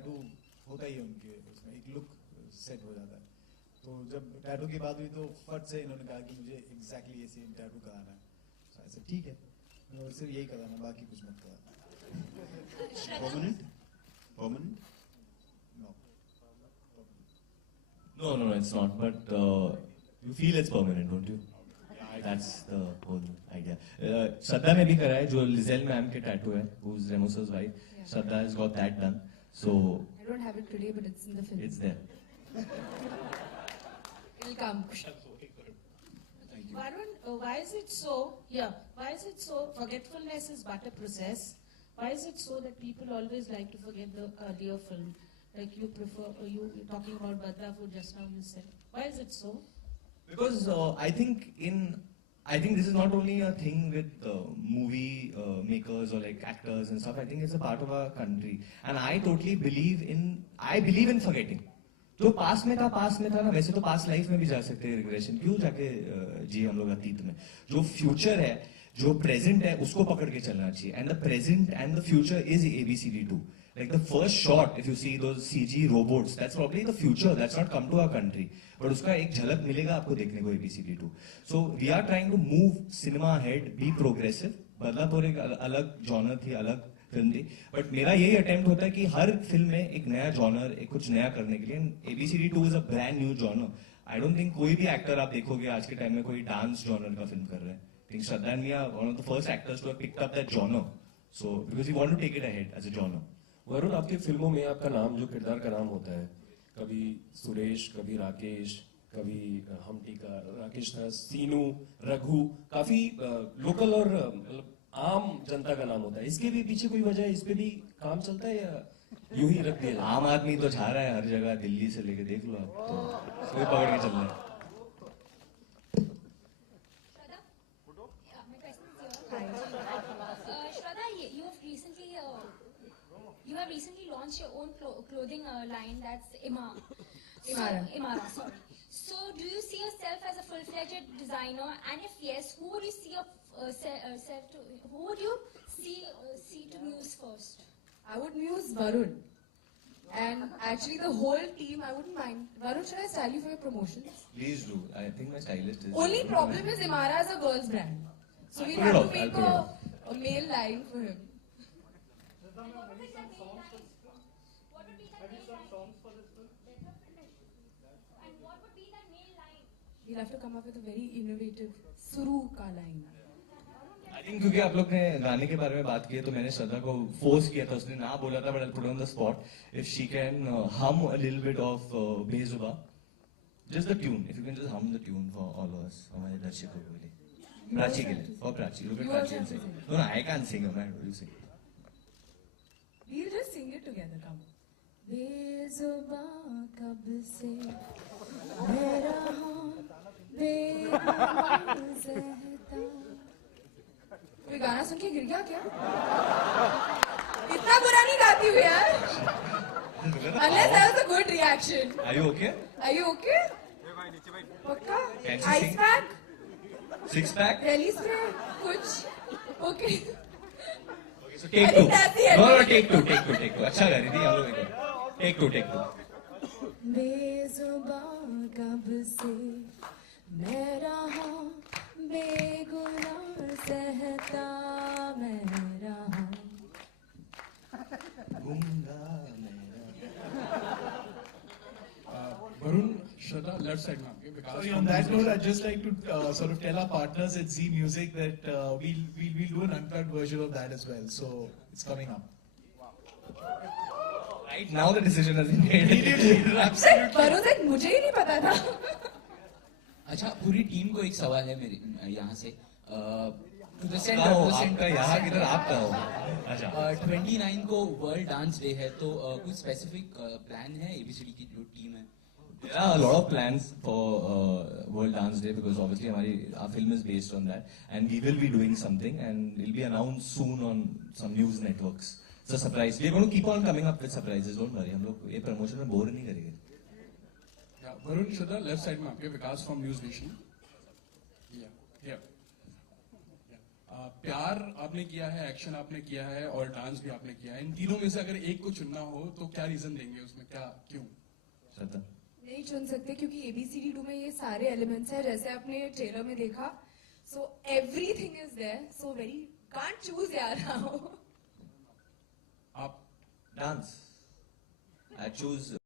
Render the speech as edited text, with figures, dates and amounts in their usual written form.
Tattoo होता ही है उनके उसमें, एक लुक सेट हो जाता है। तो जब टैटू की बात हुई तो फट से इन्होंने कहा कि मुझे एग्जैक्टली ये सेम टैटू कराना है। तो ऐसे ठीक है, सिर्फ यही कराना, बाकी कुछ मत कराना। Permanent? Permanent? No. No, it's not. But you feel it's permanent, don't you? That's the whole idea. Shraddha ने भी करा है, जो Lizelle मैम के tattoo है, who's Remus's wife. Shraddha has got that done. So I don't have it today, but it's in the film. it's there. It'll come. Varun, why is it so? Yeah, why is it so? Forgetfulness is but a process. Why is it so that people always like to forget the earlier film? Like you prefer, you talking about Badlapur just now, you said. Why is it so? Because I think this is not only a thing with movie makers or like actors and stuff. I think it's a part of our country, and I totally believe in forgetting. जो पास में था ना, वैसे तो पास life में भी जा सकते हैं रिग्रेशन, क्यों जाके जी हम लोग अतीत में। जो फ्यूचर है, जो प्रेजेंट है, उसको पकड़ के चलना चाहिए। And the present and the future is ABCD2. Like the first shot, if you see those CG robots, that's probably the future. That's not come to our country, but उसका एक झलक मिलेगा आपको देखने को ABCD2. So we are trying to move cinema ahead, be progressive. Badlapur एक अलग genre थी, अलग फिल्म थी, बट मेरा यही अटेम्प्ट होता है कि हर फिल्म में एक नया जॉनर, एक कुछ नया करने के लिए। ABCD2 is a brand new genre. I don't think कोई भी एक्टर आप देखोगे आज के टाइम में कोई डांस जॉनर का फिल्म कर रहे हैं। I think Shraddha and me are one of the first actors to have picked up that genre. So because we want to take it ahead as a genre. Varun, आपकी फिल्मों में आपका नाम, जो किरदार का नाम होता है, कभी सुरेश, कभी राकेश, कभी हमटी का राकेश था, सीनू, रघु, काफी लोकल और आम जनता का नाम होता है। इसके भी पीछे कोई वजह है? इस पे भी काम चलता है या यूं ही रख दिया? आम आदमी तो छा रहा है हर जगह, दिल्ली से लेके देख लो आप, तो कोई पकड़ के चल रहा है। You have recently launched your own clothing line, that's Imara. Sorry. So, do you see yourself as a full-fledged designer? And if yes, who would you see yourself to? Who would you see to muse first? I would muse Varun. And actually, the whole team, I wouldn't mind. Varun, should I style you for your promotions? Please do. I think my stylist is. Only problem is Imara is a girl's brand, so we have to make a male line for him. We'll have to come up with a very innovative Suru ka line. I think क्योंकि आप लोग ने गाने के बारे में बात की है, तो मैंने श्रद्धा को फोर्स किया था, उसने ना बोला था, but I'll put on the spot. If she can hum a little bit of Bezuba, just the tune. If you can just hum the tune for all of us, हमारे दर्शकों के लिए, प्राची के लिए, for Prachi. Look at Prachi and sing. No, I can't sing, man. You sing. We'll just sing it together. Come. बेजुबा कब से मैं रहा बेगुनाह सहता। कोई गाना सुन के गिर गया क्या? इतना बुरा नहीं गाती हूँ यार। Unless that was a good reaction. Are you okay? Are you okay? पक्का? Can she Ice sing? pack? Six pack? Release spray? कुछ? Okay. So take two. No, take two. अच्छा कर रही थी हम लोग। Take two. बेजुबान कब से मैं रहा बेगुनाह सहता मैं रहा। Varun, Shraddha, left side ma'am. Sorry, on that note, I'd just like to sort of tell our partners at Z Music that we'll do an unplugged version of that as well. So it's coming up. Right now the decision has been made. Varun, मुझे ही नहीं पता था। अच्छा, पूरी team को एक सवाल है मेरे यहाँ से। यहाँ किधर आपका हो? अच्छा। 29 को वर्ल्ड डांस डे है, तो कुछ स्पेसिफिक प्लान है ABCD की जो टीम है? There are a lot of plans for World Dance Day because obviously our film is based on that, and we will be doing something, and it will be announced soon on some news networks. It's a surprise. We are going to keep on coming up with surprises. Don't worry. हम लोग ये promotion में bore नहीं करेंगे. Yeah, Varun, Shraddha, left side में आपके विकास from News Nation. Yeah. प्यार आपने किया है, एक्शन आपने किया है और डांस भी आपने किया है. इन तीनों में से अगर एक को चुनना हो तो क्या रीजन देंगे उसमें, क्या, क्यों? श्रद्धा. नहीं चुन सकते क्योंकि ABCD2 में ये सारे एलिमेंट्स हैं जैसे आपने ट्रेलर में देखा. So everything is there. So very can't choose यार. आप Dance. I choose